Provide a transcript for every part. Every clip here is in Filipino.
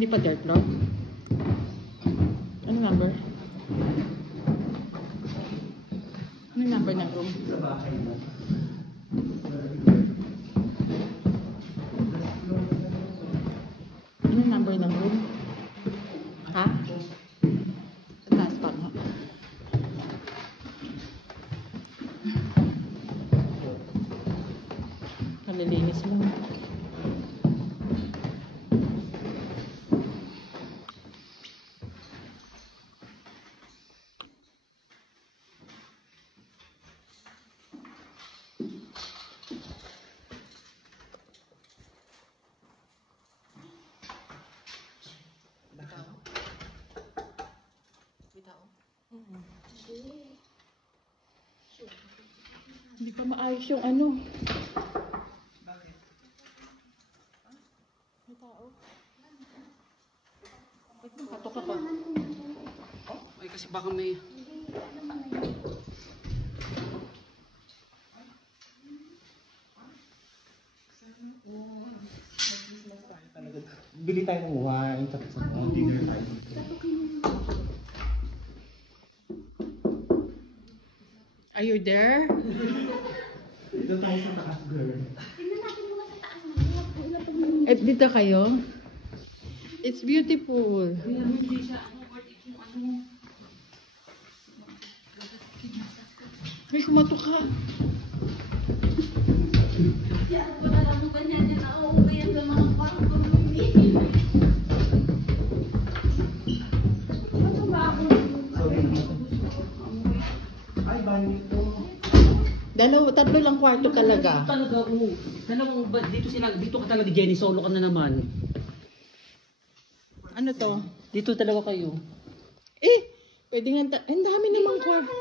Hindi pa third floor? Ano number? Ano number ng room? Ano number ng room? Ha? Sa taas pa nga. Kalilinis mo. Hindi pa maayos yung ano. Bakit? May tao. Ba't nakatok ka pa? Oh, ay kasi baka may... Bili tayo ng wine, tapos dinner tayo. Are you there? Dito tayo sa taas, girl. At dito kayo? It's beautiful. Hindi siya, May kumato ka. Ay, banyo ito. Tatlo lang kwarto talaga. Talaga, oo. Dalawang, dito ka talaga, Jenny, solo ka na naman. Ano to? Dito talaga kayo. Pwede nga, ang dami namang kwarto.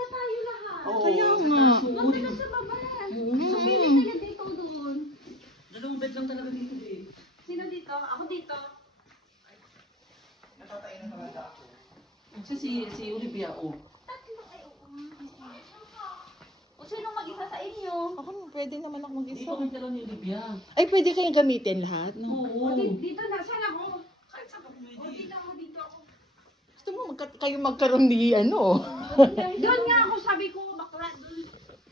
Oo. Kaya nga. Oo, dito. Dalawang bed lang talaga dito eh. Sino dito? Ako dito. Natatay na talaga ako. Si Olivia, oh. Tatlo ay oo. O sino mag-isa sa inyo? Ako, pwede naman ako mag-isa. Dito kang tala ni Olivia. Ay, pwede kayong gamitin lahat, no? Oo. Dito na, saan ako? Kahit saan ka pumili. O dito ako, dito ako. Gusto mo kayo magkaroon ni ano? Doon nga ako, sabi ko, bakla.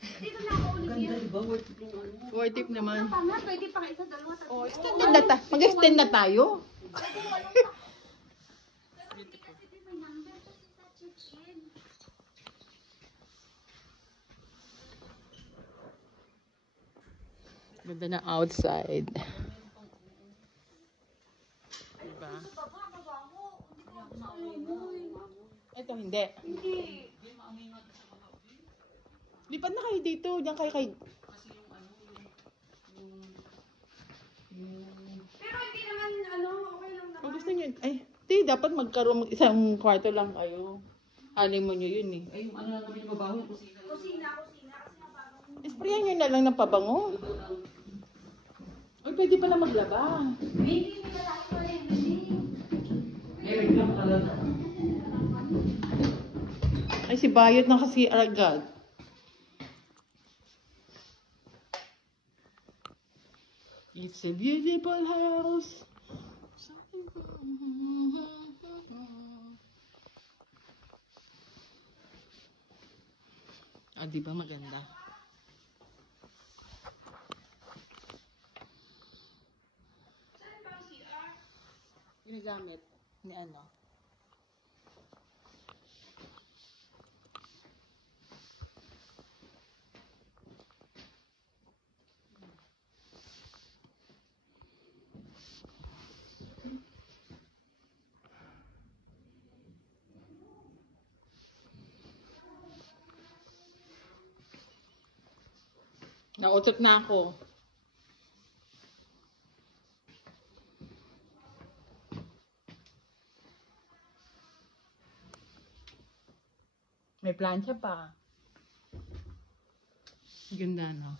Dito na ako, Olivia. Ganda, diba? Worth it yung ano. Worth it naman. Tama, pwede pa isa, dalawa, tatlo. Oh, mag-extend na tayo. Pwede walong pa. Pero hindi kasi din may number kasi sa check-in. Ganda na outside. Diba? Sa baba, mabaho. Hindi ko ako malumoy. Ito, hindi. Hindi. Lipat na kayo dito. Diyan kayo kay... Pero hindi naman, ano, okay lang Kung naman. gusto nyo... Ay, di, dapat magkaroon isang kwarto lang kayo. Halin mo nyo yun eh. Ay, yung ano lang naman yung mabaho, yung kusina. Kusina, kasi mabagong. Isprayan nyo na lang ng pabango. Ay, pwede pala maglaba. Hindi, may lalaki pa rin, hindi. Eh, wait lang talaga. Ay, si Bayot na kasi agad. It's a beautiful house. Ah, di ba maganda? Saan ba ang CR? Ginagamit ni ano? Nautot na ako. May plancha pa. Ganda, no?